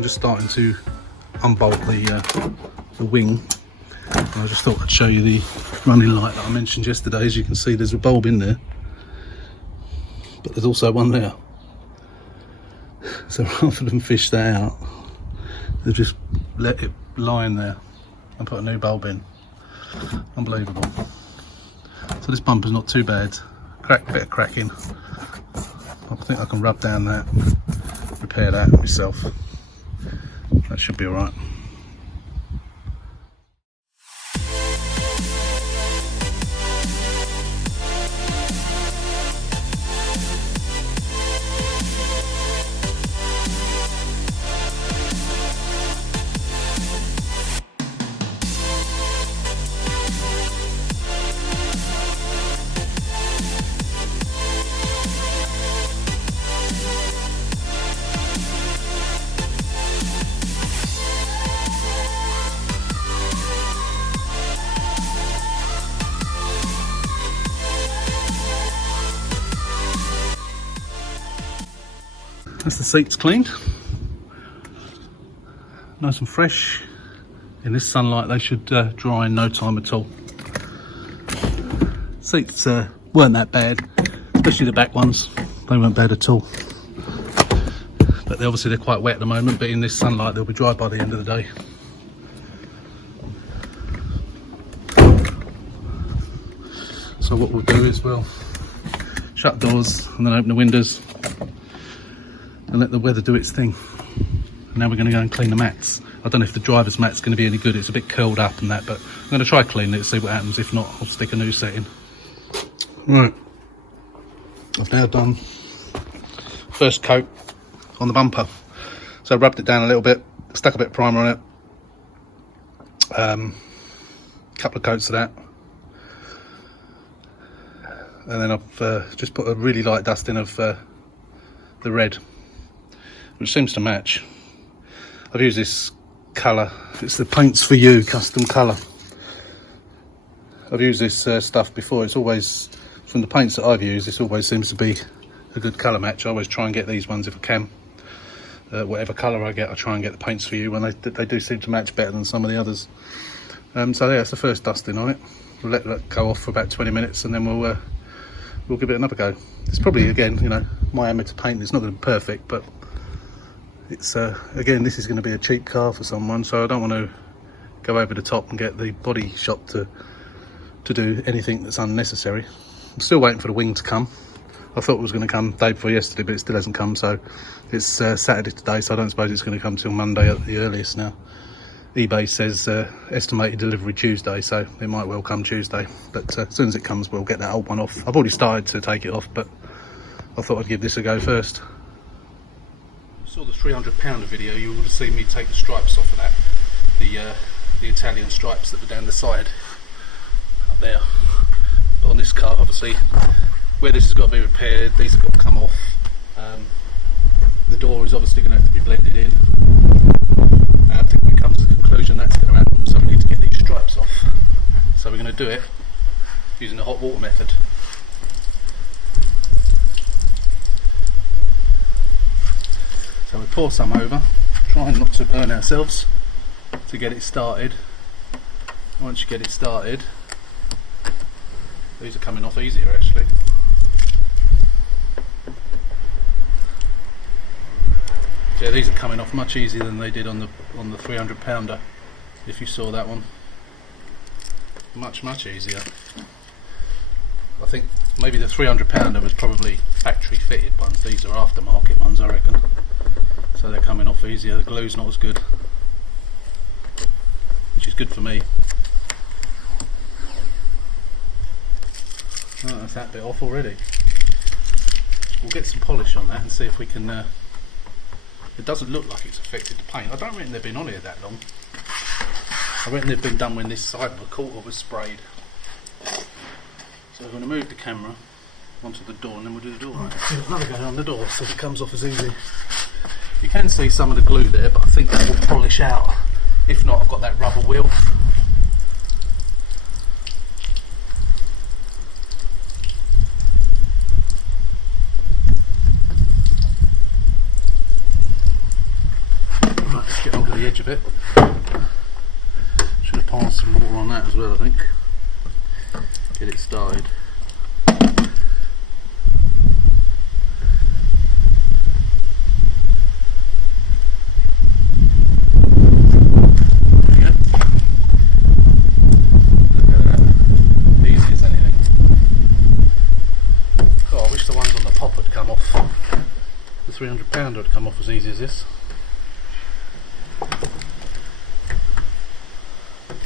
I'm just starting to unbolt the wing. And I just thought I'd show you the running light that I mentioned yesterday. As you can see, there's a bulb in there, but there's also one there. So rather than fish that out, they've just let it lie in there and put a new bulb in. Unbelievable. So this bumper's not too bad. Bit of cracking. I think I can rub down that, repair that myself. That should be alright. That's the seats cleaned, nice and fresh. In this sunlight they should dry in no time at all. Seats weren't that bad, especially the back ones, they weren't bad at all. But they're quite wet at the moment, but in this sunlight they'll be dry by the end of the day. So what we'll do is we'll shut doors and then open the windows and let the weather do its thing. Now we're going to go and clean the mats. I don't know if the driver's mat's going to be any good, it's a bit curled up and that, but I'm going to try cleaning it, see what happens. If not, I'll stick a new set in. Right, I've now done first coat on the bumper. So I rubbed it down a little bit, stuck a bit of primer on it, couple of coats of that, and then I've just put a really light dusting of the red, which seems to match. I've used this colour, it's the Paints For You custom colour. I've used this stuff before. It's always, from the paints that I've used, this always seems to be a good colour match. I always try and get these ones if I can. Whatever colour I get, I try and get the Paints For You, and they do seem to match better than some of the others. So yeah, it's the first dusting on it. We'll let that go off for about 20 minutes and then we'll give it another go. It's probably, again, you know, my amateur paint is not going to be perfect, but it's again, this is going to be a cheap car for someone, so I don't want to go over the top and get the body shop to do anything that's unnecessary. I'm still waiting for the wing to come. I thought it was going to come day before yesterday, but it still hasn't come. So it's Saturday today, so I don't suppose it's going to come till Monday at the earliest now. eBay says estimated delivery Tuesday, so it might well come Tuesday, but as soon as it comes we'll get that old one off. I've already started to take it off, but I thought I'd give this a go first. Saw the 300 pounder video, you would have seen me take the stripes off of that, the Italian stripes that were down the side up there. But on this car, obviously, where this has got to be repaired, these have got to come off. The door is obviously going to have to be blended in. I think we come to the conclusion that's going to happen, so we need to get these stripes off. So we're going to do it using the hot water method. So we pour some over, trying not to burn ourselves to get it started. Once you get it started, these are coming off easier actually. Yeah, these are coming off much easier than they did on the 300 pounder. If you saw that one, much easier. I think maybe the 300 pounder was probably factory fitted ones. These are aftermarket ones, I reckon. So they're coming off easier. The glue's not as good, which is good for me. Oh, that's that bit off already. We'll get some polish on that and see if we can. It doesn't look like it's affected the paint. I don't reckon they've been on here that long. I reckon they've been done when this side of the quarter was sprayed. So we're going to move the camera onto the door and then we'll do the door. Right. Give another go on the door so it comes off as easy. You can see some of the glue there, but I think that will polish out. If not, I've got that rubber wheel. bit. Should have piled some water on that as well, I think. Get it started. £300 would come off as easy as this.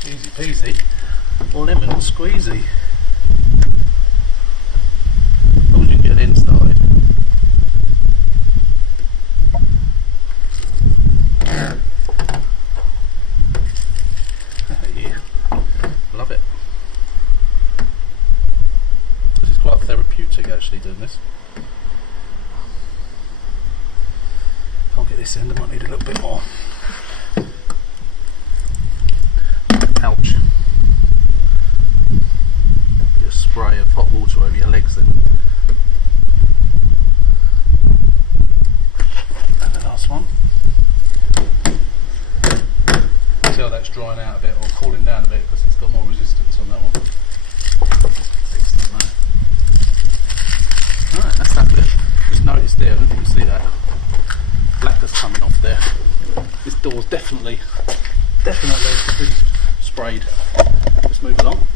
Easy peasy, or lemon squeezy. As long as you can get it in started. Yeah, love it. This is quite therapeutic actually doing this. I'll get this end, I might need a little bit more. Ouch. Get a spray of hot water over your legs then. And the last one. See how that's drying out a bit, or cooling down a bit, because it's got more resistance on that one. Excellent, man. Alright, that's that bit. Just notice there, I don't think you see that. Black that's coming off there. This door's definitely been sprayed. Let's move along.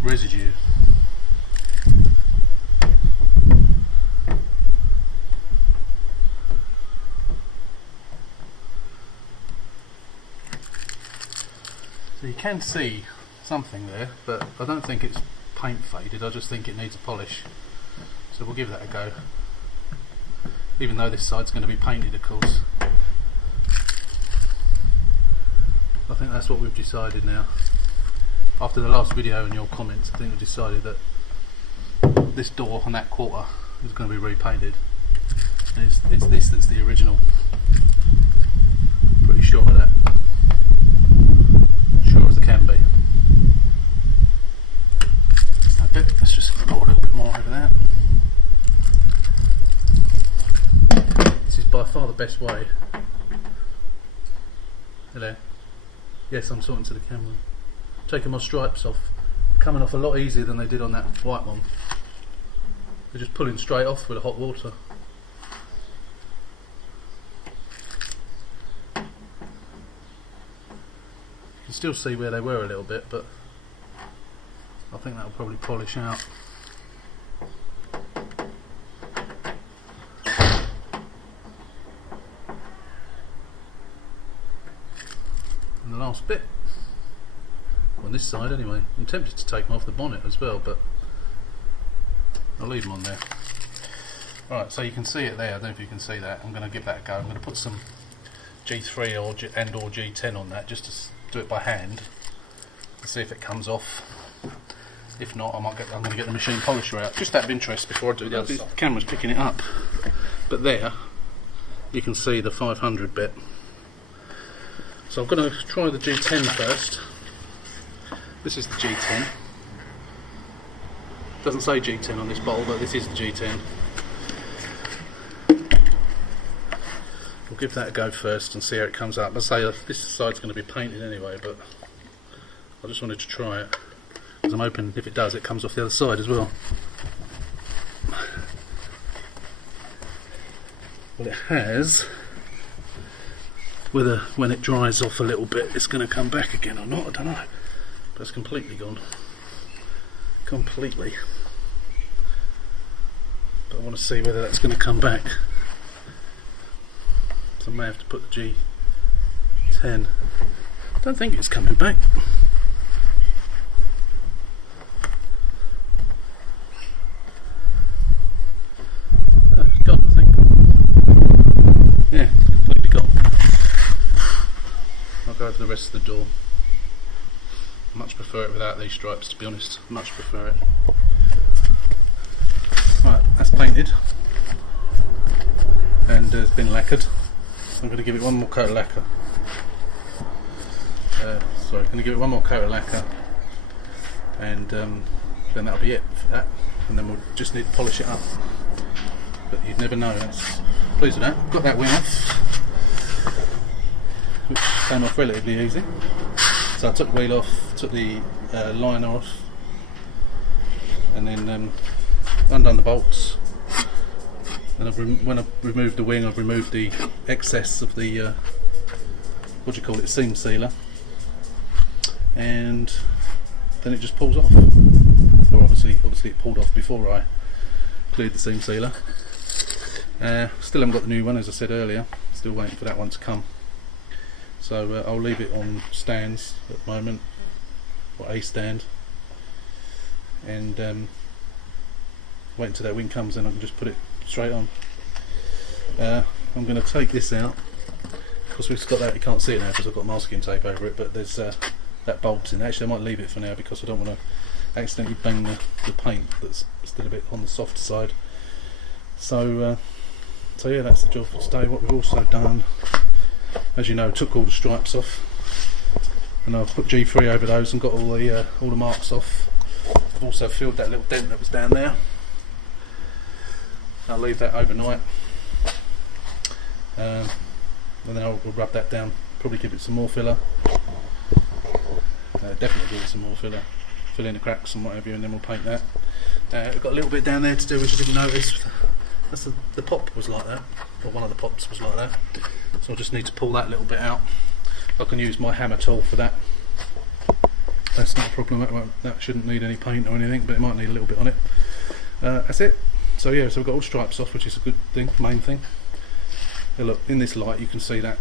Residue. So you can see something there, but I don't think it's paint faded, I just think it needs a polish. So we'll give that a go. Even though this side's going to be painted, of course. I think that's what we've decided now. After the last video and your comments, I think we decided that this door on that quarter is going to be repainted. And it's this that's the original. Pretty sure of that. Sure as it can be. That bit, let's just pour a little bit more over that. This is by far the best way. Hello. Yes, I'm talking to the camera. Taking my stripes off, coming off a lot easier than they did on that white one. They're just pulling straight off with the hot water. You can still see where they were a little bit, but I think that'll probably polish out. And the last bit. On this side anyway. I'm tempted to take them off the bonnet as well, but I'll leave them on there. Right, so you can see it there. I don't know if you can see that. I'm going to give that a go. I'm going to put some G3 or G10 on that, just to do it by hand and see if it comes off. If not, I'm going to get the machine polisher out. Just out of interest before I do the other side. The camera's picking it up, but there you can see the 500 bit. So I'm going to try the G10 first. This is the G10. Doesn't say G10 on this bottle, but this is the G10. We'll give that a go first and see how it comes up. I say this side's going to be painted anyway, but I just wanted to try it because I'm hoping if it does, it comes off the other side as well. Well, it has. Whether when it dries off a little bit, it's going to come back again or not, I don't know. But it's completely gone. Completely. But I want to see whether that's going to come back. So I may have to put the G10. I don't think it's coming back. Oh, it's gone, I think. Yeah, it's completely gone. I'll go over the rest of the door. Much prefer it without these stripes, to be honest. Much prefer it. Right, that's painted and has been lacquered. I'm going to give it one more coat of lacquer. Going to give it one more coat of lacquer, and then that'll be it for that. And then we'll just need to polish it up. But you'd never know. That's pleased with that. Got that wing off, which came off relatively easy. So I took the wheel off, took the liner off, and then undone the bolts. And when I removed the wing, I've removed the excess of the what do you call it, seam sealer, and then it just pulls off. Or obviously it pulled off before I cleared the seam sealer. Still haven't got the new one, as I said earlier. Still waiting for that one to come. So I'll leave it on stands at the moment, or a stand, and wait until that wing comes, and I can just put it straight on. I'm going to take this out. Of course, we've got that. You can't see it now because I've got masking tape over it, but there's that bulb's in. Actually, I might leave it for now because I don't want to accidentally bang the paint that's still a bit on the soft side. So yeah, that's the job for today. What we've also done, as you know, took all the stripes off, and I've put G3 over those and got all the marks off. I've also filled that little dent that was down there. I'll leave that overnight, and then I'll rub that down. Probably give it some more filler. Definitely give it some more filler. Fill in the cracks and whatever, and then we'll paint that. We've got a little bit down there to do, which I didn't notice. The pop was like that, or one of the pops was like that. So I just need to pull that little bit out. I can use my hammer tool for that. That's not a problem. That shouldn't need any paint or anything, but it might need a little bit on it. That's it. So yeah, so we've got all stripes off, which is a good thing, main thing. Now look, in this light you can see that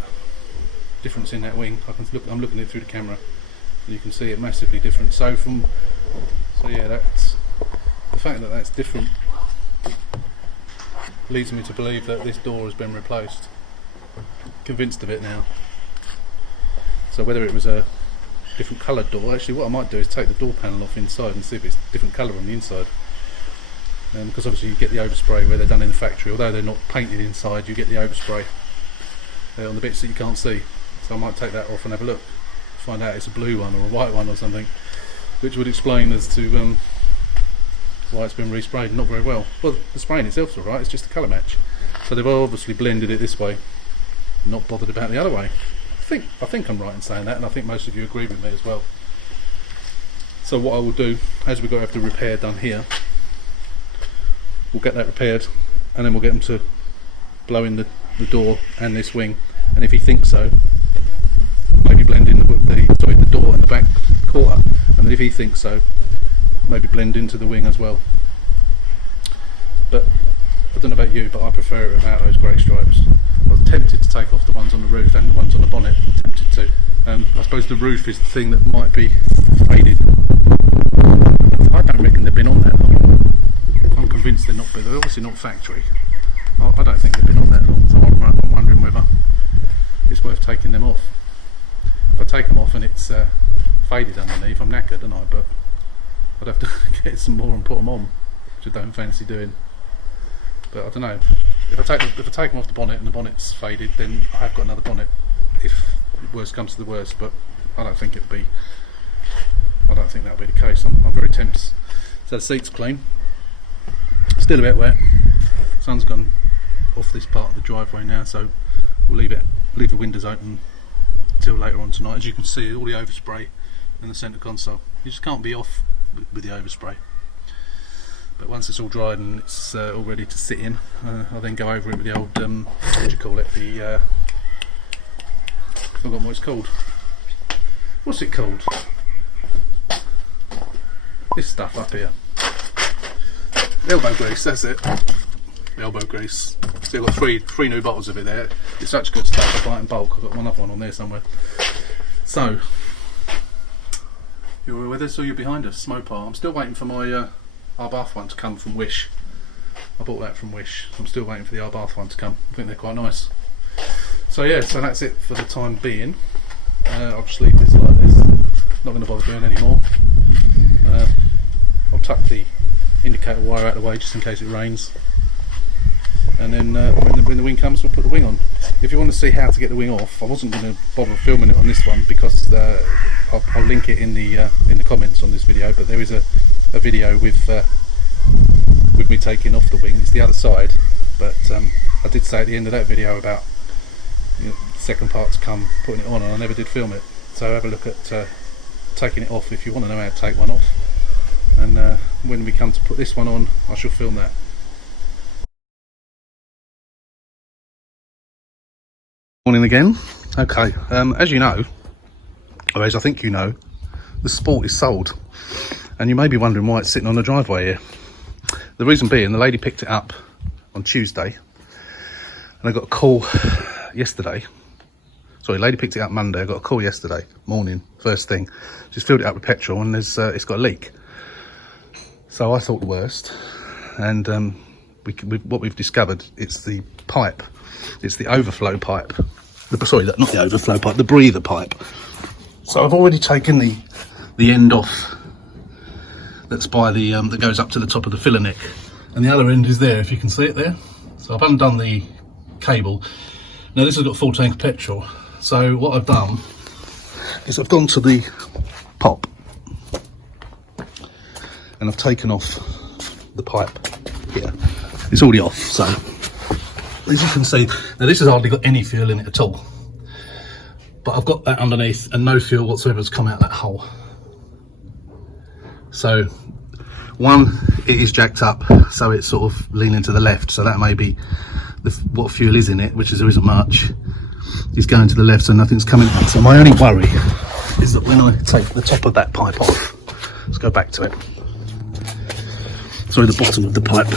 difference in that wing. I'm looking at it through the camera, and you can see it massively different. So yeah, that's the fact that that's different leads me to believe that this door has been replaced. Convinced of it now. So whether it was a different coloured door, actually what I might do is take the door panel off inside and see if it's different colour on the inside. Because obviously you get the overspray where they're done in the factory, although they're not painted inside, you get the overspray on the bits that you can't see. So I might take that off and have a look, find out it's a blue one or a white one or something, which would explain as to why it's been resprayed not very well. Well, the spraying itself's alright, it's just a colour match. So they've obviously blended it this way, not bothered about the other way. I think I'm right in saying that, and I think most of you agree with me as well. So what I will do, as we've got to have the repair done here, we'll get that repaired, and then we'll get them to blow in the door and this wing, and if he thinks so, maybe blend in the door and the back quarter, and then if he thinks so, maybe blend into the wing as well. But I don't know about you, but I prefer it without those grey stripes. I was tempted to take off the ones on the roof and the ones on the bonnet, tempted to. I suppose the roof is the thing that might be faded. I don't reckon they've been on that long. I'm convinced they're not, but they're obviously not factory. I don't think they've been on that long, so I'm wondering whether it's worth taking them off. If I take them off and it's faded underneath, I'm knackered, don't I? But I'd have to get some more and put them on, which I don't fancy doing. But I don't know. If I take them off the bonnet and the bonnet's faded, then I have got another bonnet. If the worst comes to the worst, but I don't think that'll be the case. I'm very tempted. So the seat's clean. Still a bit wet. Sun's gone off this part of the driveway now, so we'll leave the windows open till later on tonight. As you can see, all the overspray in the centre console. You just can't be off with the overspray. But once it's all dried and it's all ready to sit in, I'll then go over it with the old, what do you call it, I forgot what it's called. What's it called? This stuff up here. Elbow grease, that's it. Elbow grease. So I've got three new bottles of it there. It's such good stuff, I buy it in bulk. I've got one other one on there somewhere. So, you're with us or you're behind us? Smopar. I'm still waiting for my Arbath one to come from Wish. I bought that from Wish. I'm still waiting for the Arbath one to come. I think they're quite nice. So yeah, so that's it for the time being. I'll just leave this like this. not going to bother doing any more. I'll tuck the indicator wire out of the way just in case it rains, and then when the wing comes, we'll put the wing on. If you want to see how to get the wing off, I wasn't going to bother filming it on this one because I'll link it in the comments on this video, but there is a video with me taking off the wing. It's the other side, but I did say at the end of that video about the second part to come, putting it on, and I never did film it. So have a look at taking it off if you want to know how to take one off, and when we come to put this one on, I shall film that. Morning again. Okay, as you know, or as I think you know, the Sport is sold, and you may be wondering why it's sitting on the driveway here. The reason being, the lady picked it up on Tuesday, and I got a call yesterday. Sorry, lady picked it up Monday. I got a call yesterday morning, first thing. She's filled it up with petrol, and it's got a leak. So I thought the worst, and what we've discovered, it's the pipe. It's the overflow pipe. Sorry, not the overflow pipe, the breather pipe. So I've already taken the end off. That's by the that goes up to the top of the filler neck, and the other end is there, if you can see it there. So I've undone the cable. Now this has got full tank of petrol. So what I've done is I've gone to the pop, and I've taken off the pipe here. It's already off, so as you can see, now this has hardly got any fuel in it at all, but I've got that underneath and no fuel whatsoever has come out that hole. So one, it is jacked up, so it's sort of leaning to the left, so that may be what fuel is in it, which is there isn't much, is going to the left, so nothing's coming out. So my only worry is that when I take the top of that pipe off, let's go back to it, sorry, the bottom of the pipe.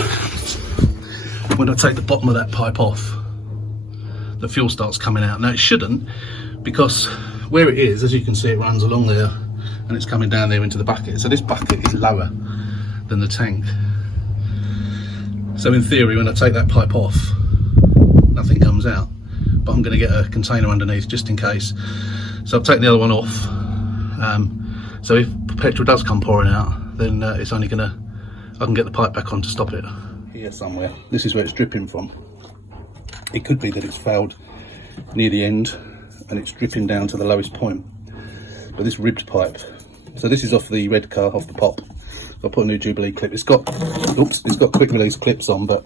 When I take the bottom of that pipe off, the fuel starts coming out. Now it shouldn't, because where it is, as you can see, it runs along there and it's coming down there into the bucket. So this bucket is lower than the tank. So in theory, when I take that pipe off, nothing comes out, but I'm going to get a container underneath just in case. So I'll take the other one off. So if petrol does come pouring out, then it's only I can get the pipe back on to stop it. Here somewhere, this is where it's dripping from. It could be that it's failed near the end and it's dripping down to the lowest point. But this ribbed pipe, so this is off the red car, off the pop. So I put a new Jubilee clip. It's got quick release clips on, but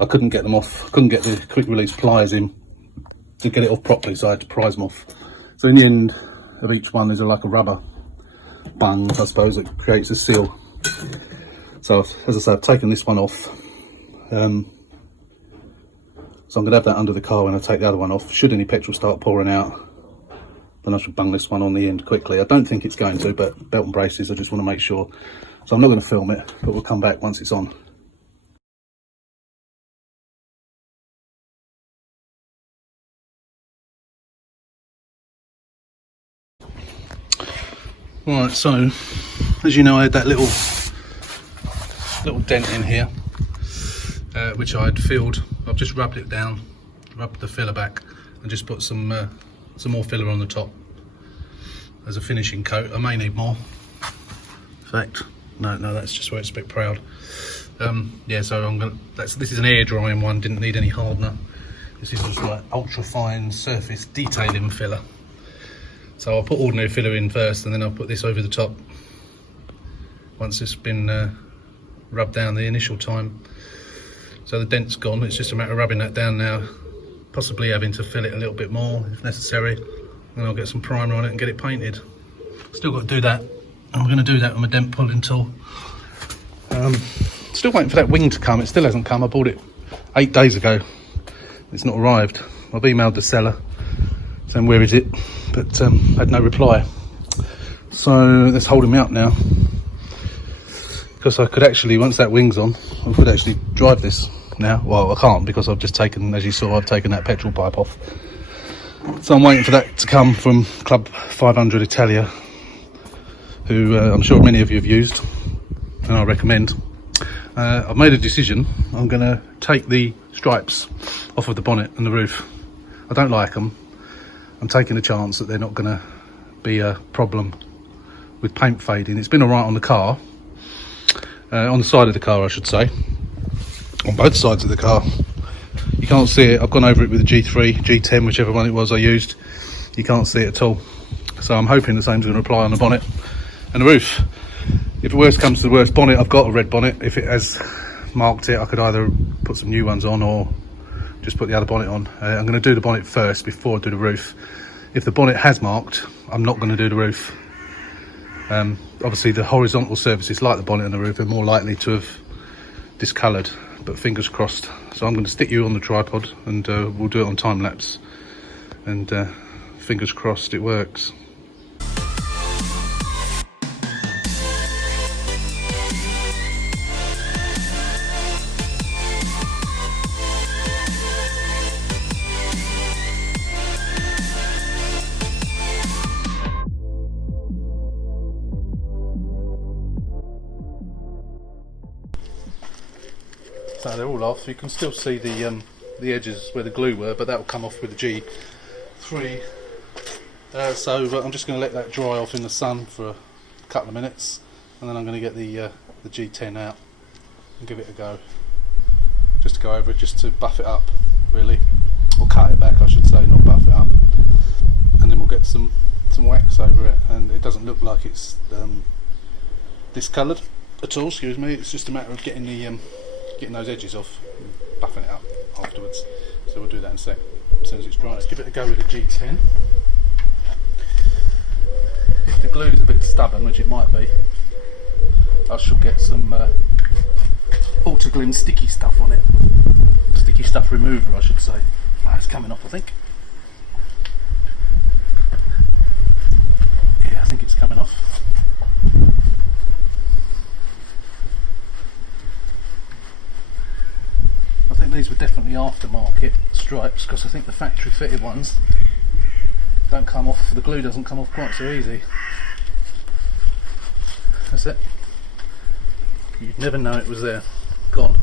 I couldn't get them off. Couldn't get the quick release pliers in to get it off properly, so I had to prise them off. So in the end of each one, there's like a rubber bung, I suppose, that creates a seal. So as I said, I've taken this one off. So I'm going to have that under the car when I take the other one off. Should any petrol start pouring out, then I should bung this one on the end quickly. I don't think it's going to, but belt and braces, I just want to make sure. So I'm not going to film it, but we'll come back once it's on. Right, so as you know, I had that little dent in here, which I had filled. I've just rubbed it down, rubbed the filler back, and just put some more filler on the top as a finishing coat. I may need more. In fact, no, that's just where it's a bit proud. Yeah, so this is an air drying one. Didn't need any hardener. This is just like ultra fine surface detailing filler. So I'll put ordinary filler in first, and then I'll put this over the top once it's been rubbed down the initial time. So the dent's gone. It's just a matter of rubbing that down now, possibly having to fill it a little bit more if necessary. Then I'll get some primer on it and get it painted. Still got to do that. I'm going to do that with my dent pulling tool. Still waiting for that wing to come. It still hasn't come. I bought it 8 days ago. It's not arrived. I've emailed the seller saying where is it, but had no reply. So that's holding me up now, because I could actually, once that wing's on, I could actually drive this now. Well, I can't, because I've just taken, as you saw, I've taken that petrol pipe off. So I'm waiting for that to come from Club 500 Italia, who I'm sure many of you have used, and I recommend. I've made a decision. I'm going to take the stripes off of the bonnet and the roof. I don't like them. I'm taking a chance that they're not going to be a problem with paint fading. It's been alright on the car, on the side of the car I should say, on both sides of the car. You can't see it. I've gone over it with the G3, G10, whichever one it was I used. You can't see it at all. So I'm hoping the same's going to apply on the bonnet and the roof. If the worst comes to the worst, bonnet, I've got a red bonnet. If it has marked it, I could either put some new ones on or just put the other bonnet on. I'm going to do the bonnet first before I do the roof. If the bonnet has marked, I'm not going to do the roof. Obviously the horizontal surfaces like the bonnet and the roof are more likely to have discoloured, but fingers crossed. So I'm going to stick you on the tripod and we'll do it on time lapse, and fingers crossed it works. So they're all off. You can still see the edges where the glue were, but that will come off with the G3. So I'm just going to let that dry off in the sun for a couple of minutes, and then I'm going to get the G10 out and give it a go. Just to go over it, just to buff it up, really, or cut it back, I should say, not buff it up. And then we'll get some wax over it, and it doesn't look like it's discoloured at all. Excuse me. It's just a matter of getting those edges off, and buffing it up afterwards. So we'll do that in a sec, as soon as it's dry. Let's give it a go with the G10. If the glue is a bit stubborn, which it might be, I shall get some Autoglym sticky stuff on it. Sticky stuff remover, I should say. It's coming off, I think. Yeah, I think it's coming off. I think these were definitely aftermarket stripes, because I think the factory fitted ones don't come off, the glue doesn't come off quite so easy. That's it. You'd never know it was there. Gone.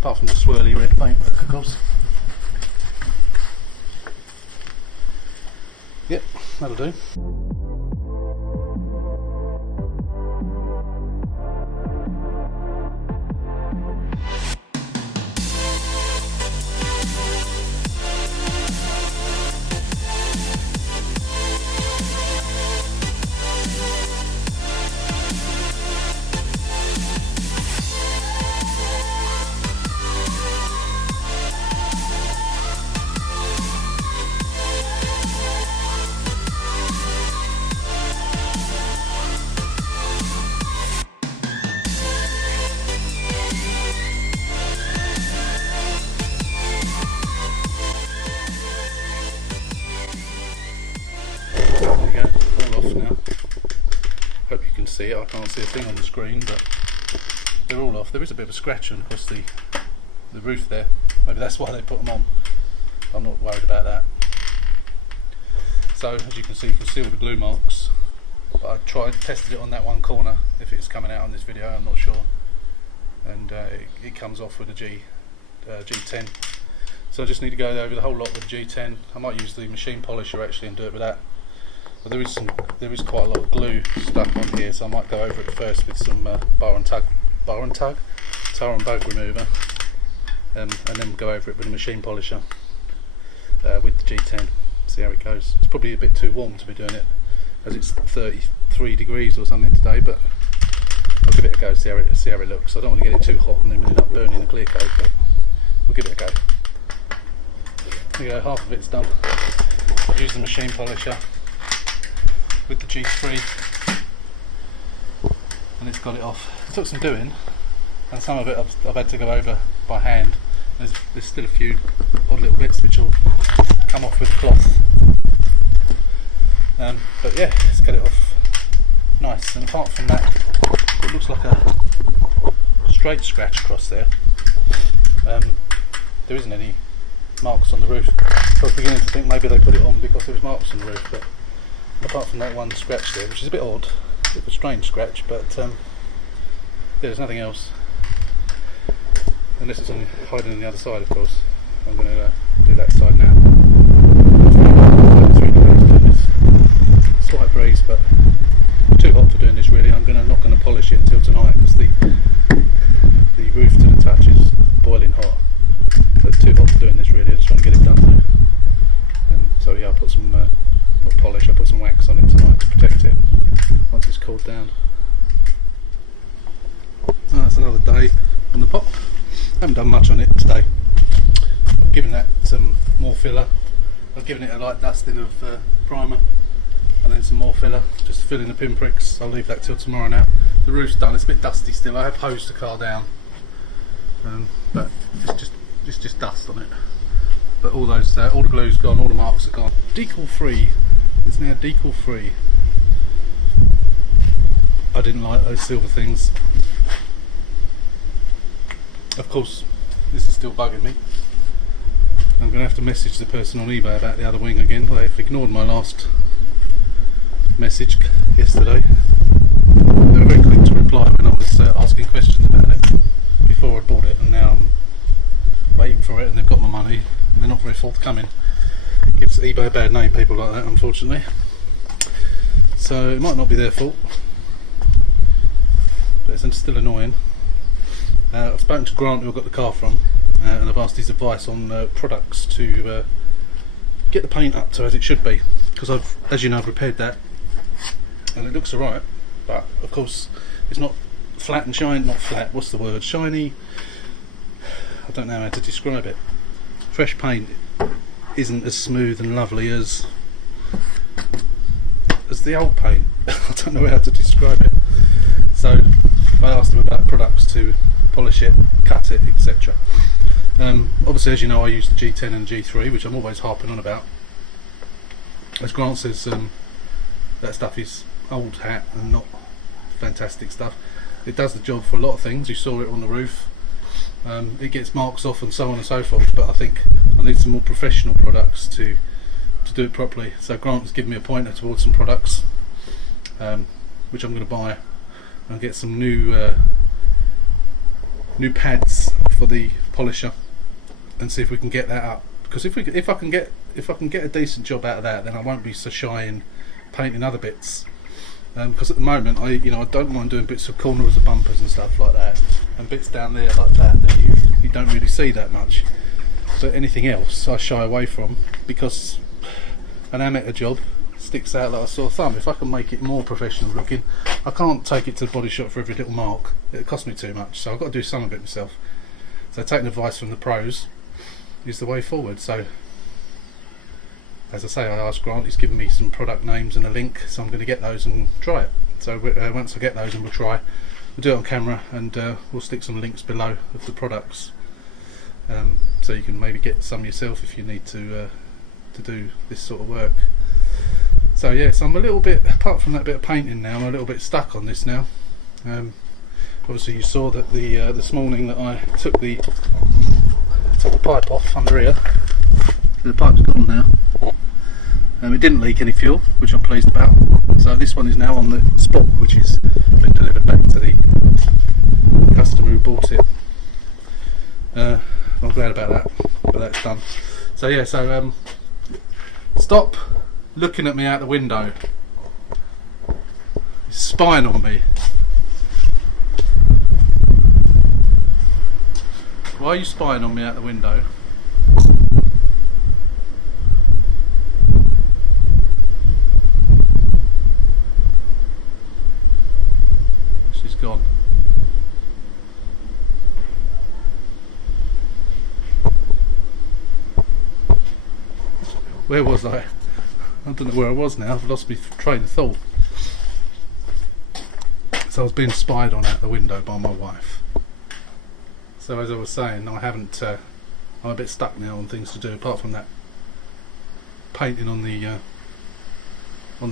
Apart from the swirly red paintwork, of course. Yep, that'll do. Now. Hope you can see it. I can't see a thing on the screen, but they're all off. There is a bit of a scratching across the roof there. Maybe that's why they put them on. I'm not worried about that. So as you can see all the glue marks. I tested it on that one corner. If it's coming out on this video, I'm not sure. And it comes off with the G10. So I just need to go over the whole lot with the G10. I might use the machine polisher actually and do it with that. But there is quite a lot of glue stuck on here, so I might go over it first with some tar and bug remover, and then go over it with a machine polisher with the G10. See how it goes. It's probably a bit too warm to be doing it, as it's 33 degrees or something today. But I'll give it a go. See how it looks. I don't want to get it too hot and then end up burning the clear coat, but we'll give it a go. There you go. Half of it's done. I'll use the machine polisher with the G3, and it's got it off. It took some doing, and some of it I've had to go over by hand. There's still a few odd little bits which will come off with the cloth, but yeah, let's get it off nice. And apart from that, it looks like a straight scratch across there. There isn't any marks on the roof. I was beginning to think maybe they put it on because there was marks on the roof, but apart from that one scratch there, which is a bit odd, a bit of a strange scratch, but there's nothing else. Unless it's only hiding on the other side, of course. I'm going to do that side now. It's really nice doing this. but it's too hot for doing this really. I'm not going to polish it until tonight because the roof to the touch is boiling hot. But it's too hot for doing this really. I just want to get it done now. So yeah, I'll put some not polish. I'll put some wax on it tonight to protect it once it's cooled down. That's another day on the pop. Haven't done much on it today. I've given that some more filler. I've given it a light dusting of primer and then some more filler just to fill in the pinpricks. I'll leave that till tomorrow now. The roof's done. It's a bit dusty still. I have hosed the car down, but it's just dust on it. But all those all the glue's gone, all the marks are gone. Decal free. It's now decal free. I didn't like those silver things. Of course, this is still bugging me. I'm going to have to message the person on eBay about the other wing again. They've ignored my last message yesterday. They were very quick to reply when I was asking questions about it before I bought it, and now I'm waiting for it and they've got my money and they're not very forthcoming. Gives eBay a bad name, people like that, unfortunately. So it might not be their fault, but it's still annoying. I've spoken to Grant, who I got the car from, and I've asked his advice on products to get the paint up to as it should be, because I've, as you know, I've repaired that and it looks alright, but of course it's not flat and shiny, not flat, what's the word, shiny, I don't know how to describe it. Fresh paint isn't as smooth and lovely as the old paint. I don't know how to describe it. So I asked him about products to polish it, cut it, etc. Obviously, as you know, I use the G10 and G3, which I'm always harping on about. As Grant says, that stuff is old hat and not fantastic stuff. It does the job for a lot of things. You saw it on the roof. It gets marks off and so on and so forth, but I think I need some more professional products to do it properly. So Grant has given me a pointer towards some products, which I'm going to buy and get some new pads for the polisher and see if we can get that up. Because if I can get a decent job out of that, then I won't be so shy in painting other bits. Because at the moment, I don't mind doing bits of corners of bumpers and stuff like that, and bits down there like that you don't really see that much. But anything else, I shy away from, because an amateur job sticks out like a sore thumb. If I can make it more professional looking, I can't take it to the body shop for every little mark. It costs me too much, so I've got to do some of it myself. So taking advice from the pros is the way forward. So as I say, I asked Grant, he's given me some product names and a link, so I'm going to get those and try it. So once I get those, and we'll do it on camera, and we'll stick some links below of the products, so you can maybe get some yourself if you need to do this sort of work. So yes, I'm a little bit, apart from that bit of painting now, I'm a little bit stuck on this now. Obviously you saw that this morning that I took the pipe off under here. The pipe's gone now. It didn't leak any fuel, which I'm pleased about. So this one is now on the spot, which has been delivered back to the customer who bought it. I'm glad about that, but that's done. So yeah, stop looking at me out the window. You're spying on me. Why are you spying on me out the window? She's gone. Where was I? I don't know where I was now. I've lost my train of thought. So I was being spied on out the window by my wife. So as I was saying, I'm a bit stuck now on things to do apart from that painting on the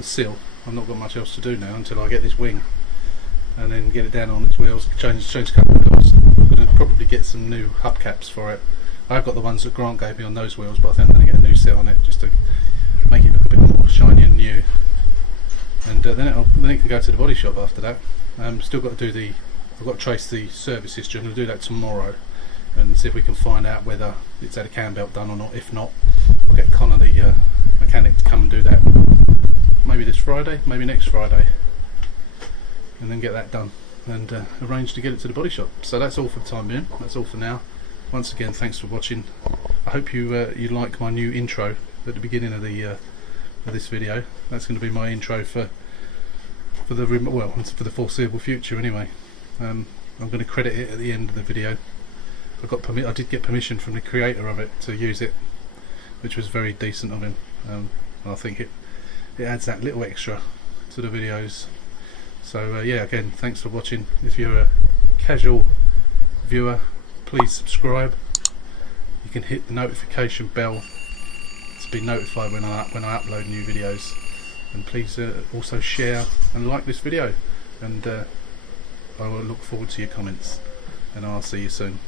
sill. I've not got much else to do now until I get this wing and then get it down on its wheels, change a couple of wheels. I'm going to probably get some new hubcaps for it. I've got the ones that Grant gave me on those wheels, but I think I'm going to get a new set on it just to make it look a bit more shiny and new. And then it can go to the body shop after that. Still got to do I've got to trace the service history. I'm going to do that tomorrow and see if we can find out whether it's had a cam belt done or not. If not, I'll get Connor, the mechanic, to come and do that maybe this Friday, maybe next Friday, and then get that done and arrange to get it to the body shop. So that's all for the time being. That's all for now. Once again, thanks for watching. I hope you like my new intro at the beginning of this video. That's going to be my intro for the foreseeable future anyway. I'm going to credit it at the end of the video. I did get permission from the creator of it to use it, which was very decent of him. I think it adds that little extra to the videos. So yeah, again, thanks for watching. If you're a casual viewer, please subscribe. You can hit the notification bell to be notified when I upload new videos, and please also share and like this video, and I will look forward to your comments, and I'll see you soon.